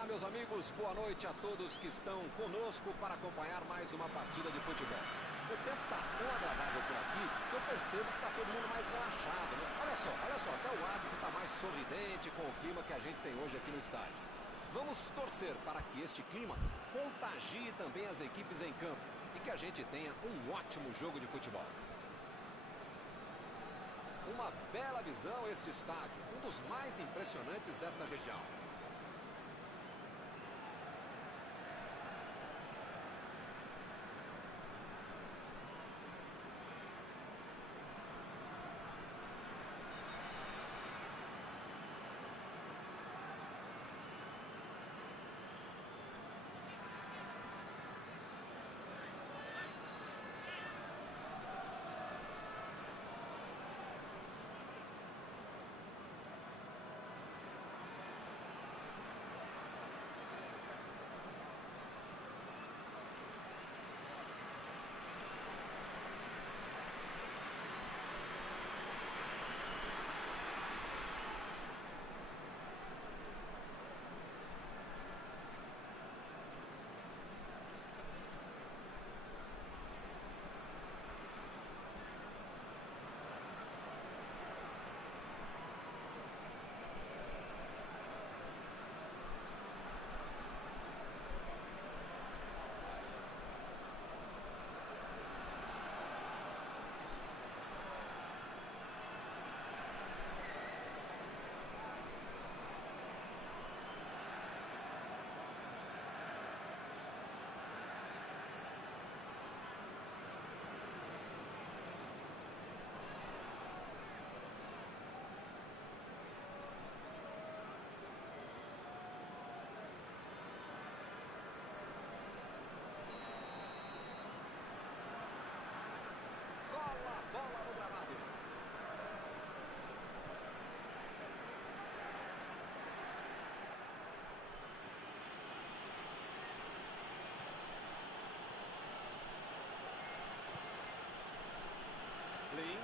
Olá, meus amigos, boa noite a todos que estão conosco para acompanhar mais uma partida de futebol. O tempo está tão agradável por aqui que eu percebo que está todo mundo mais relaxado, né? Olha só, até o árbitro está mais sorridente com o clima que a gente tem hoje aqui no estádio. Vamos torcer para que este clima contagie também as equipes em campo e que a gente tenha um ótimo jogo de futebol. Uma bela visão este estádio, um dos mais impressionantes desta região. Bola no gramado. Blin.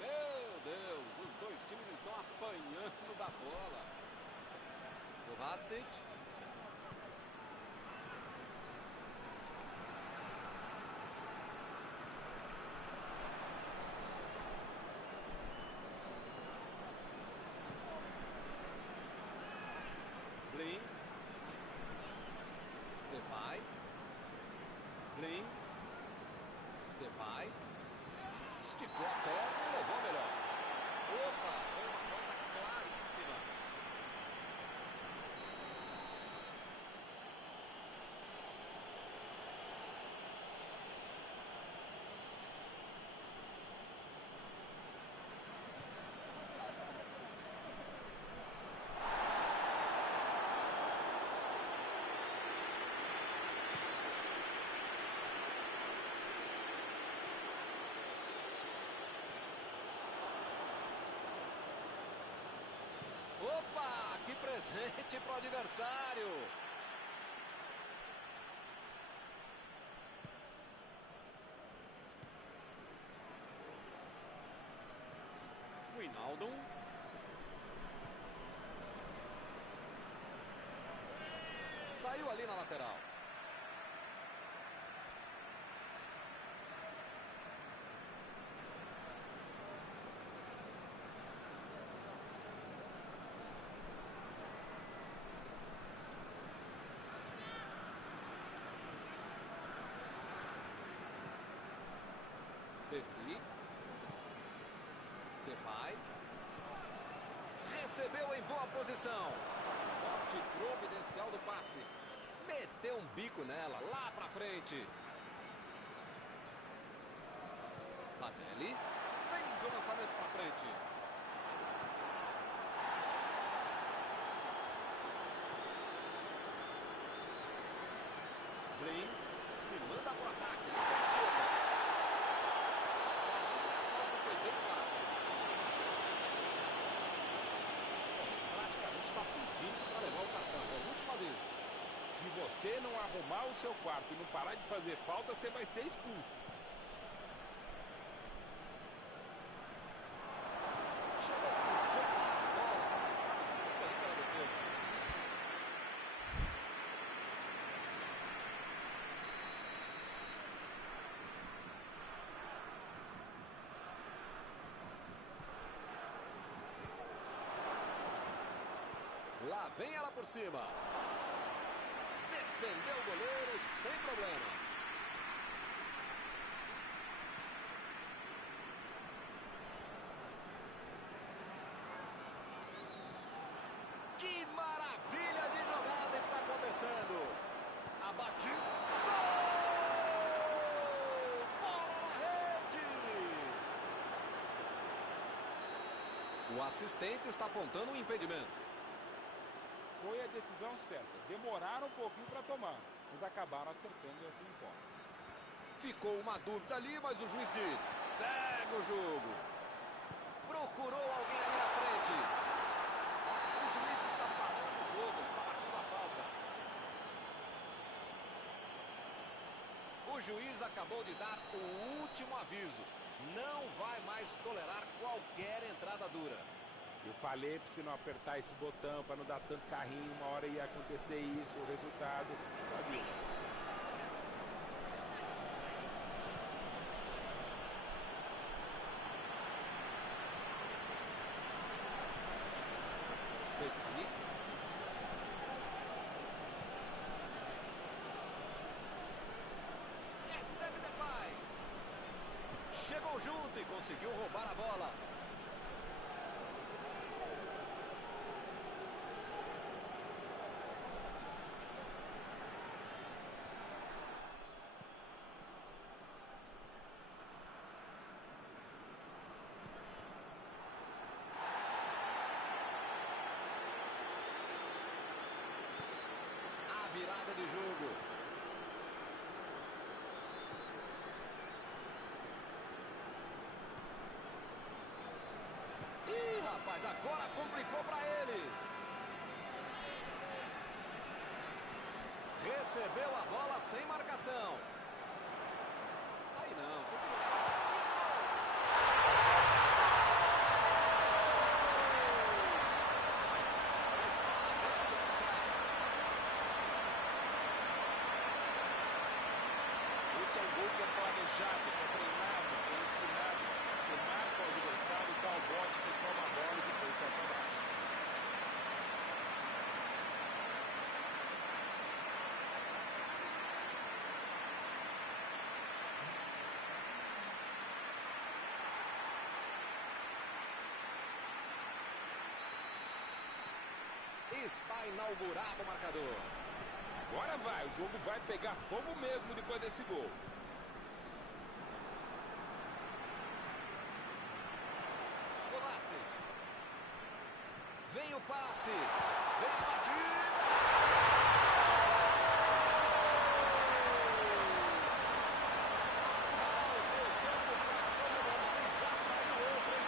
Meu Deus, os dois times estão apanhando da bola. Kovacic. Blin. Depay. Blin. Depay. Esticou a perna e levou melhor. Opa, foi uma falta claríssima. Opa, que presente para o adversário. Wijnaldum. Saiu ali na lateral. Devry. Depay. Recebeu em boa posição. Corte providencial do passe. Meteu um bico nela, lá pra frente. Padelli. Fez o lançamento pra frente. Blin. Se manda pro ataque. Para levar o cartão, é a última vez. Se você não arrumar o seu quarto e não parar de fazer falta, você vai ser expulso. Chegou Lá vem ela por cima. Defendeu o goleiro sem problemas. Que maravilha de jogada está acontecendo. Abate. Gol! Bola na rede. O assistente está apontando um impedimento. Foi a decisão certa. Demoraram um pouquinho para tomar, mas acabaram acertando o que importa. Ficou uma dúvida ali, mas o juiz diz: segue o jogo. Procurou alguém ali na frente. O juiz está parando o jogo, está marcando a falta. O juiz acabou de dar o último aviso. Não vai mais tolerar qualquer entrada dura. Eu falei para você não apertar esse botão, para não dar tanto carrinho, uma hora ia acontecer isso, o resultado, já viu. Recebe Depay. Chegou junto e conseguiu roubar a bola. Virada de jogo. Ih, rapaz, agora complicou para eles. Recebeu a bola sem marcação. Aí não. Esse é um gol que é planejado, que é treinado, que é ensinado. Você marca o adversário, dá o bote, que toma a bola e depois sai para baixo. Está inaugurado o marcador. Agora vai, o jogo vai pegar fogo mesmo depois desse gol. Golaço. Vem o passe. Vem a batida. Já saiu outro, hein?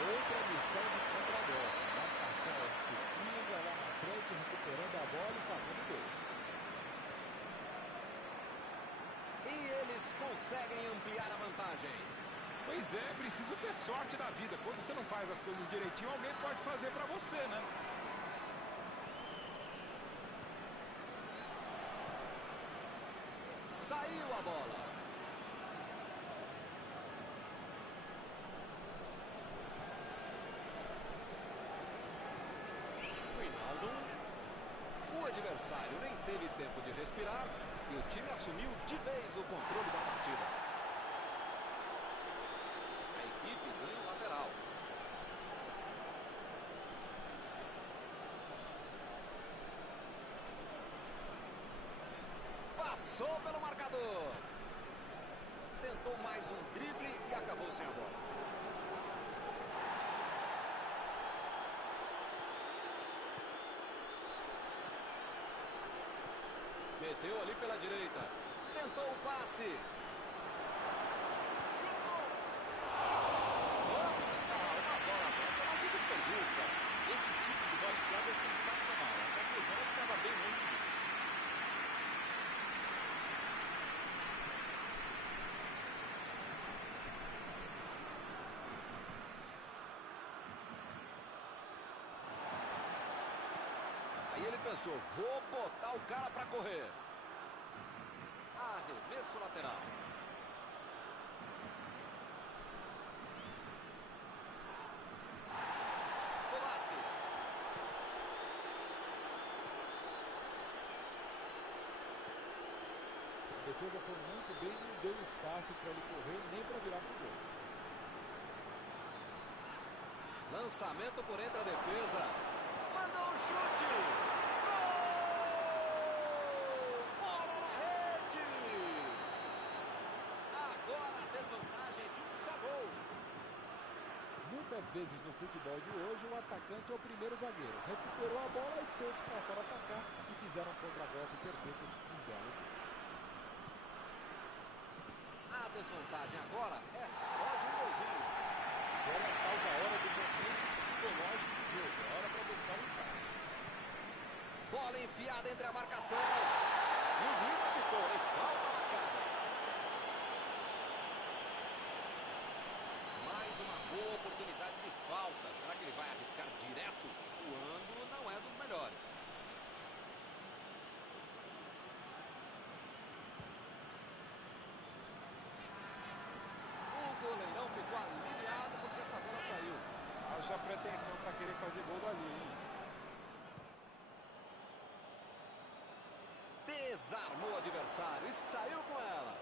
Outra missão de contra-gol. Marcação excessiva lá na frente, recuperando a bola e fazendo gol. E eles conseguem ampliar a vantagem. Pois é, preciso ter sorte da vida. Quando você não faz as coisas direitinho, alguém pode fazer pra você, né? Saiu a bola. Wijnaldum. O adversário nem teve tempo de respirar e o time assumiu de vez o controle da partida. A equipe ganha o lateral. Passou pelo marcador. Tentou mais um drible e acabou sem a bola. Meteu ali pela direita. Tentou o passe. Chutou. Uma bola dessa não se desperdiça. Esse tipo de bola enfiada é sensacional. Até que o João estava bem longe disso. Aí ele pensou, vou botar o cara para correr. Arremesso lateral. defesa foi muito bem, não deu espaço para ele correr nem para virar pro gol. Lançamento por entre a defesa. Mandou um chute. Gol! Bola na rede. Agora a desvantagem é de um só gol. Muitas vezes no futebol de hoje o atacante é o primeiro zagueiro. Recuperou a bola e todos passaram a atacar e fizeram um contragolpe perfeito, um belo gol. A desvantagem agora é só de um golzinho. Agora é a tal da hora do momento psicológico do jogo. É hora para buscar o empate. Bola enfiada entre a marcação. E o juiz apitou e falta marcada. Mais uma boa oportunidade de falta. Será que ele vai arriscar direto? O ângulo não é dos melhores. O goleirão ficou aliviado porque essa bola saiu. Haja pretensão para querer fazer gol dali, hein? Desarmou o adversário e saiu com ela.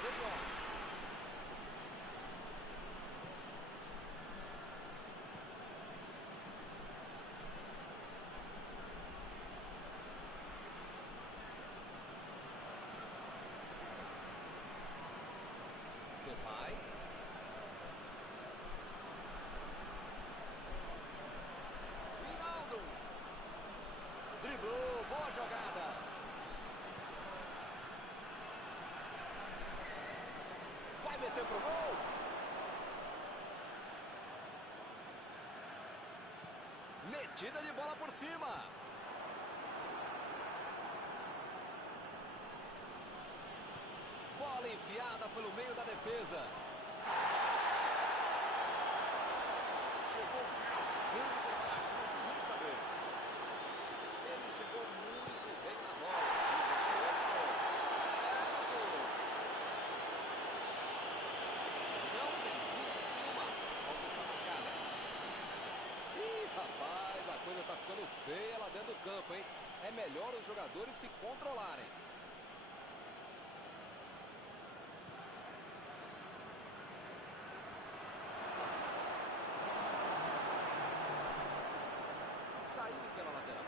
De Jong. Depay. Rinaldo. Driblou, boa jogada. Vai meter pro gol. Metida de bola por cima. Bola enfiada pelo meio da defesa. Chegou rasgando por baixo, não quis nem saber. Ele chegou muito bem na bola. Certo. Não tem dúvida nenhuma. Falta está marcada. Ih, rapaz, a coisa está ficando feia lá dentro do campo, hein? É melhor os jogadores se controlarem. Saiu pela lateral.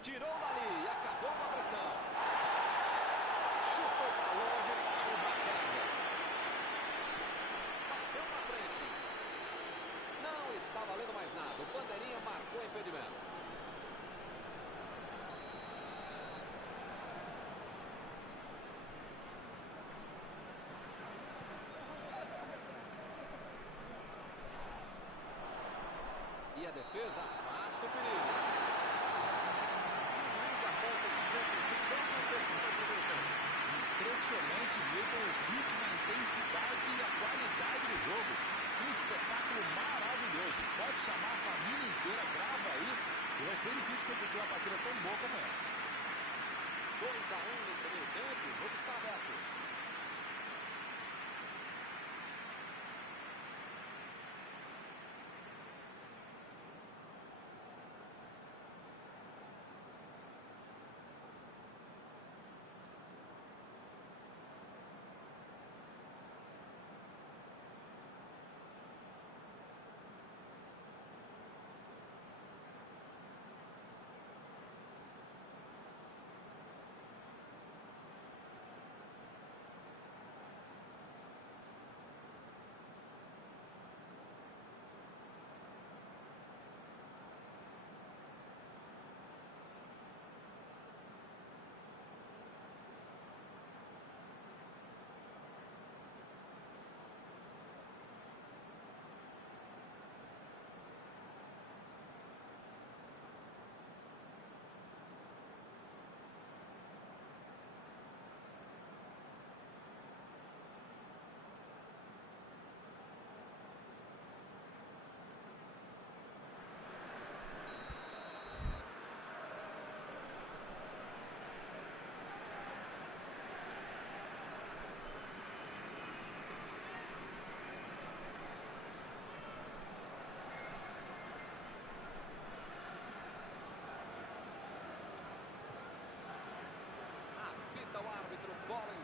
Tirou dali e acabou com a pressão. Chutou para longe para arrumar a casa. Bateu para frente. Não está valendo mais nada. O bandeirinha marcou impedimento. E a defesa afasta o perigo. O juiz aponta o centro do campo e termina o primeiro tempo. Impressionante mesmo o ritmo, a intensidade e a qualidade do jogo. Um espetáculo maravilhoso. Pode chamar a família inteira, grava aí. E vai ser difícil competir uma partida tão boa como essa. 2-1 no primeiro tempo, o jogo está aberto.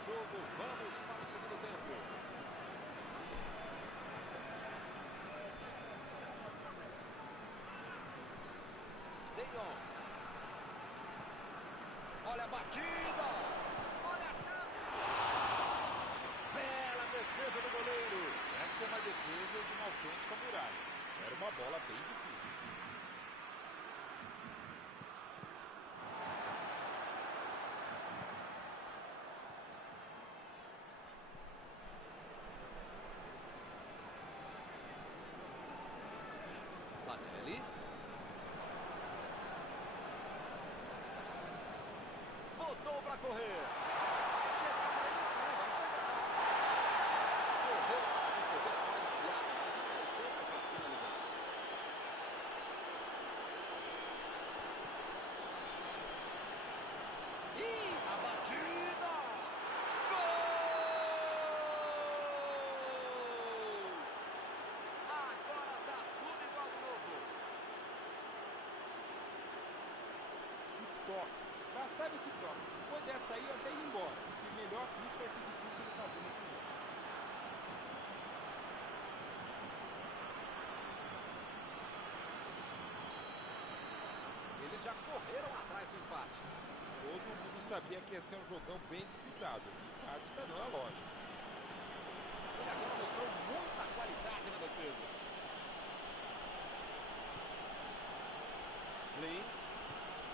jogo. Vamos para o segundo tempo. De Jong. Olha a batida. Olha a chance. Bela defesa do goleiro. Essa é uma defesa de uma autêntica muralha. Era uma bola bem difícil. Banelli. Botou para correr. Vai chegar ele sim, vai chegar. Correu para receber a bola enfiada, mas não deu tempo para finalizar. E a batida. Gol! Agora tá tudo igual de novo. Que toque. Bastava esse toque. Depois dessa aí, eu até ir embora. Porque melhor que isso vai ser difícil de fazer nesse jogo. Eles já correram atrás do empate. Todo mundo sabia que ia ser um jogão bem disputado. E tática não é lógica. Ele agora mostrou muita qualidade na defesa. Lin.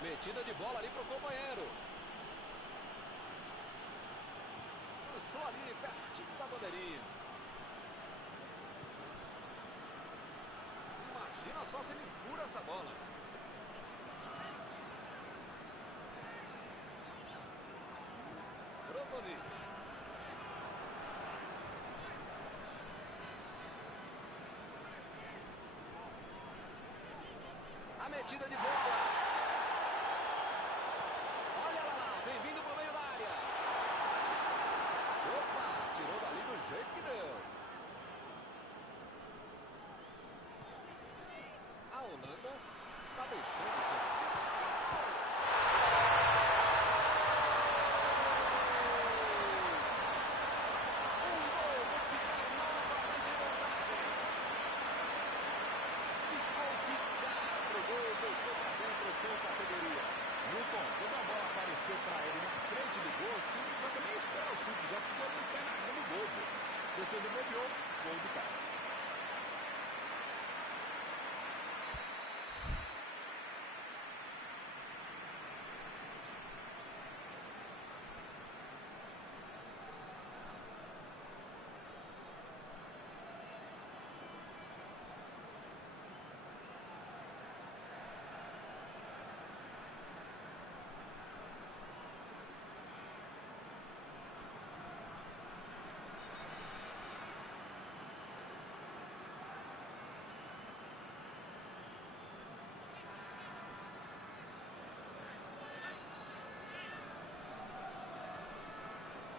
Metida de bola ali pro companheiro. Lançou ali, pertinho da bandeirinha. Imagina só se ele fura essa bola. Brozovic. A metida de bola. Olha lá, vem vindo pro meio da área. Opa, tirou dali do jeito que deu. A Holanda está deixando seus sensacional. Um gol para ficar novamente em vantagem. Ficou de cara pro gol, voltou para dentro com categoria. Newton, quando a bola apareceu para ele na frente do gol, assim, não foi nem esperar o chute, já porque ele sai narrando o gol. Defesa bobeou, gol do cara.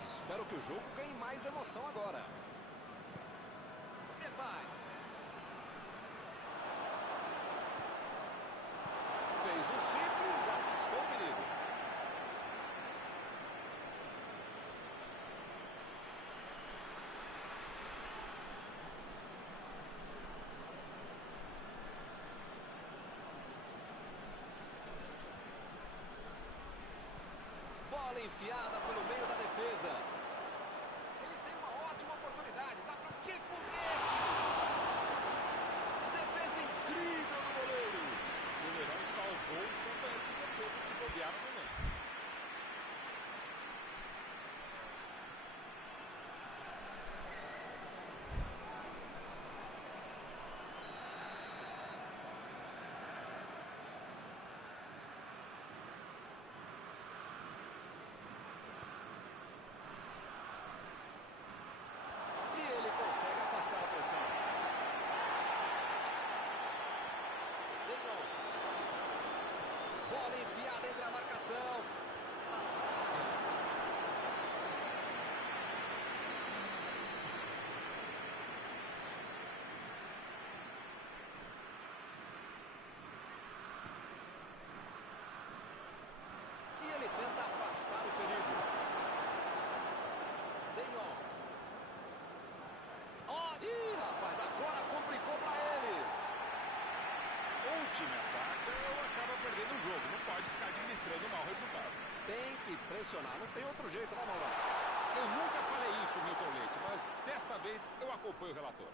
Espero que o jogo ganhe mais emoção agora. Depay. Fez o simples e afastou o perigo. Bola enfiada pelo meio da defesa. Ele tem uma ótima oportunidade. Dá para o que foguete! Defesa incrível do goleiro. O goleirão salvou os companheiros de defesa que bobearam no lance. E ele consegue afastar a pressão. De Jong. Bola enfiada entre a marcação. Está lá na área. E ele tenta afastar o perigo. De Jong. Ih, rapaz, agora complicou para eles. Ou o time ataca ou acaba perdendo o jogo. Não pode ficar administrando um mau resultado. Tem que pressionar, não tem outro jeito, né, Mauro? Eu nunca falei isso, Milton Leite, mas desta vez eu acompanho o relator.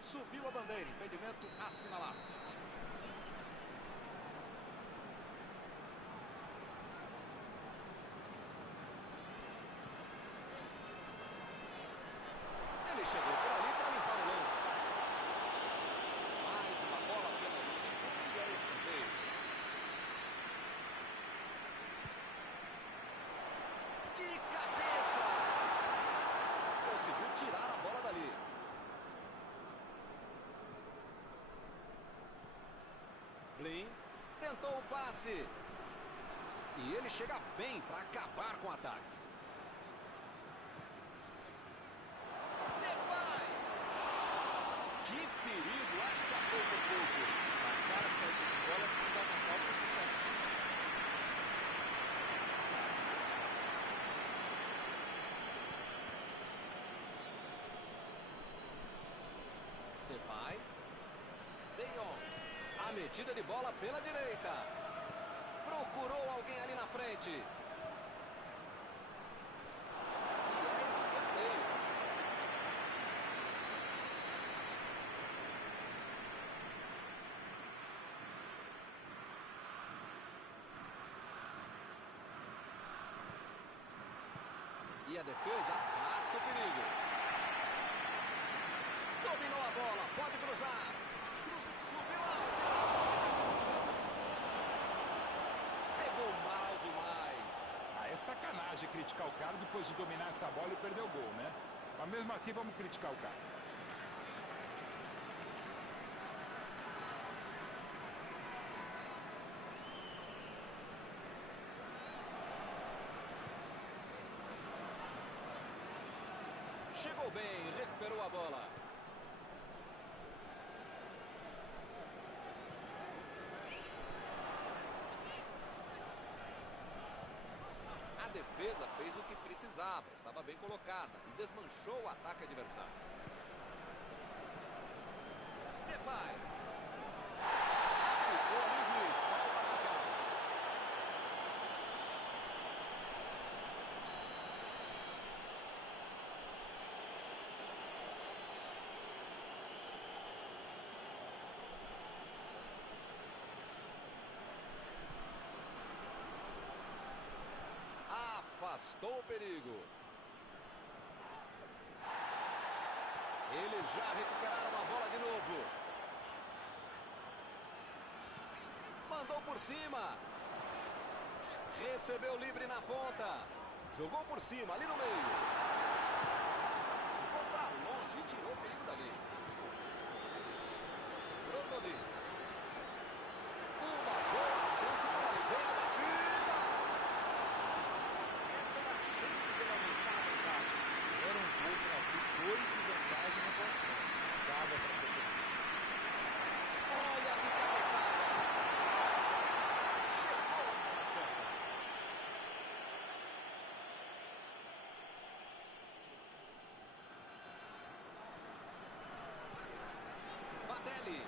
Subiu a bandeira, impedimento assinalado. Ele chegou por ali para limpar o lance. Mais uma bola pela linha de fundo e é escanteio. De cabeça! Conseguiu tirar a bola dali. Blin tentou o passe. E ele chega bem para acabar com o ataque. Depay! Que perigo! Essa foi por pouco. Marcar a saída de bola é fundamental para o sucesso. Depay. De Jong. A metida de bola pela direita. Procurou alguém ali na frente. E é escanteio. E a defesa afasta o perigo. Dominou a bola, pode cruzar. Subiu alto. Pegou mal demais. Ah, é sacanagem criticar o cara depois de dominar essa bola e perder o gol, né? Mas mesmo assim vamos criticar o cara. Chegou bem, recuperou a bola. A defesa fez o que precisava, estava bem colocada e desmanchou o ataque adversário. Depay. Aplicou ali o juiz, falta marcada. Afastou o perigo. Eles já recuperaram a bola de novo. Mandou por cima. Recebeu livre na ponta. Jogou por cima, ali no meio. Jogou pra longe e tirou o perigo dali. Brozovic. Uma boa chance para ele. Vem a batida. Essa era a chance de ele aumentar a vantagem. Era um gol para abrir 2 de vantagem no balcão. Dava para ter. Olha que cabeçada. Chegou a bola certa. Batelli.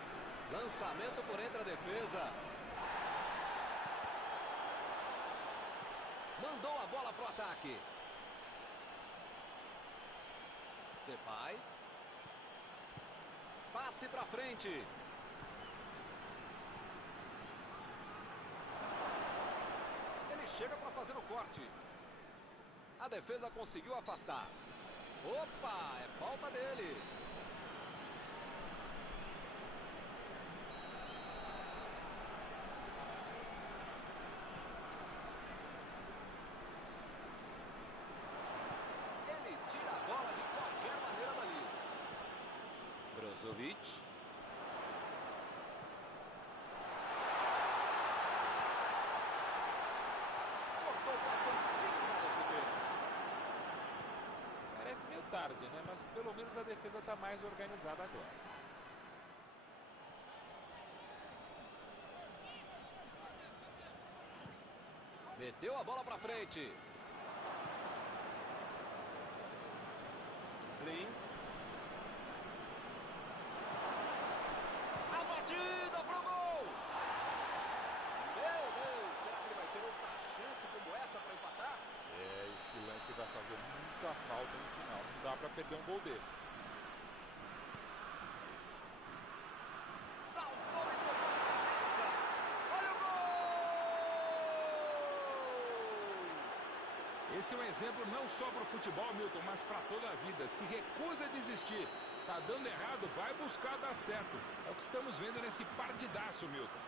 Lançamento por entre a defesa. Mandou a bola pro ataque. Depay. Passe pra frente. Ele chega para fazer o corte. A defesa conseguiu afastar. Opa, é falta dele. Ele tira a bola de qualquer maneira dali. Brozovic. Cortou para a pontinha da chuteira. Parece meio tarde, né? Mas pelo menos a defesa está mais organizada agora. Meteu a bola pra frente. Lin. A batida pro gol! Meu Deus, será que ele vai ter outra chance como essa para empatar? Esse lance vai fazer muita falta no final. Não dá para perder um gol desse. Saltou e tocou de cabeça. Olha o gol! Esse é um exemplo não só para o futebol, Milton, mas para toda a vida. Se recusa a desistir, tá dando errado, vai buscar dar certo. É o que estamos vendo nesse partidaço, Milton.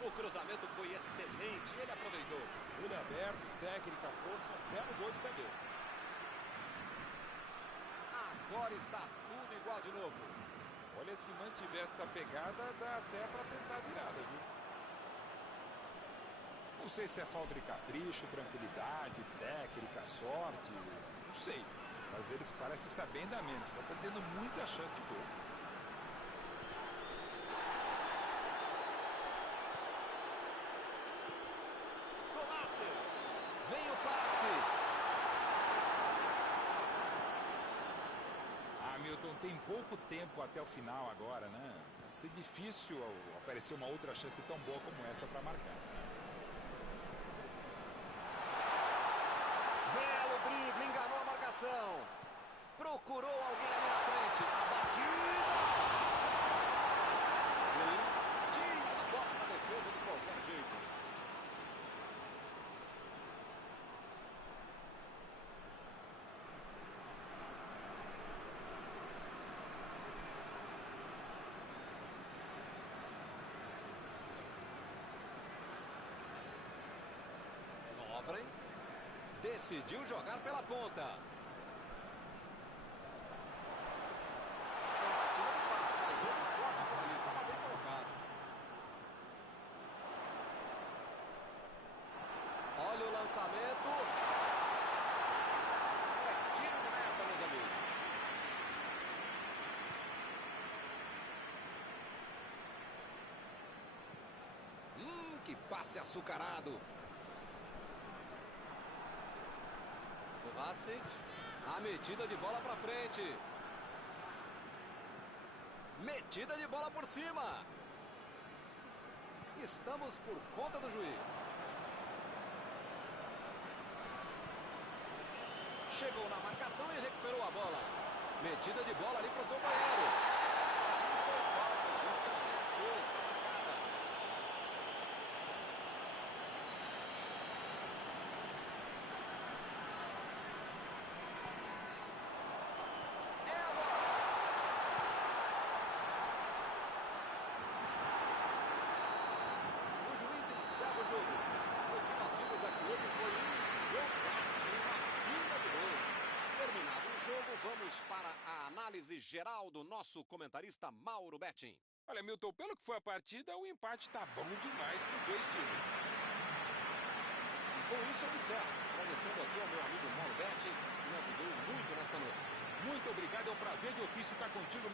O cruzamento foi excelente, ele aproveitou. Olho aberto, técnica, força, belo gol de cabeça. Agora está tudo igual de novo. Olha, se mantiver essa pegada, dá até para tentar a virada, viu? Não sei se é falta de capricho, tranquilidade, técnica, sorte, não sei. Mas eles parecem saber ainda menos, estão perdendo muita chance de gol. Vem o passe. Milton, tem pouco tempo até o final agora, né? Vai ser difícil aparecer uma outra chance tão boa como essa para marcar. Belo drible, enganou a marcação. Procurou alguém ali na frente. A batida. Tira a bola da defesa de qualquer jeito. Lovren decidiu jogar pela ponta. Tentativa de passe, mas ele pode por ali, estava bem colocado. Olha o lançamento. É tiro de meta, meus amigos. Que passe açucarado. Kovacic, a metida de bola pra frente. Metida de bola por cima. Estamos por conta do juiz. Chegou na marcação e recuperou a bola. Metida de bola ali pro companheiro. Não foi falta, o juiz também achou, está marcada. Vamos para a análise geral do nosso comentarista Mauro Betting. Olha, Milton, pelo que foi a partida, o empate tá bom demais para os dois times. E com isso eu encerro, agradecendo aqui ao meu amigo Mauro Betting, que me ajudou muito nesta noite. Muito obrigado, é um prazer de ofício estar contigo.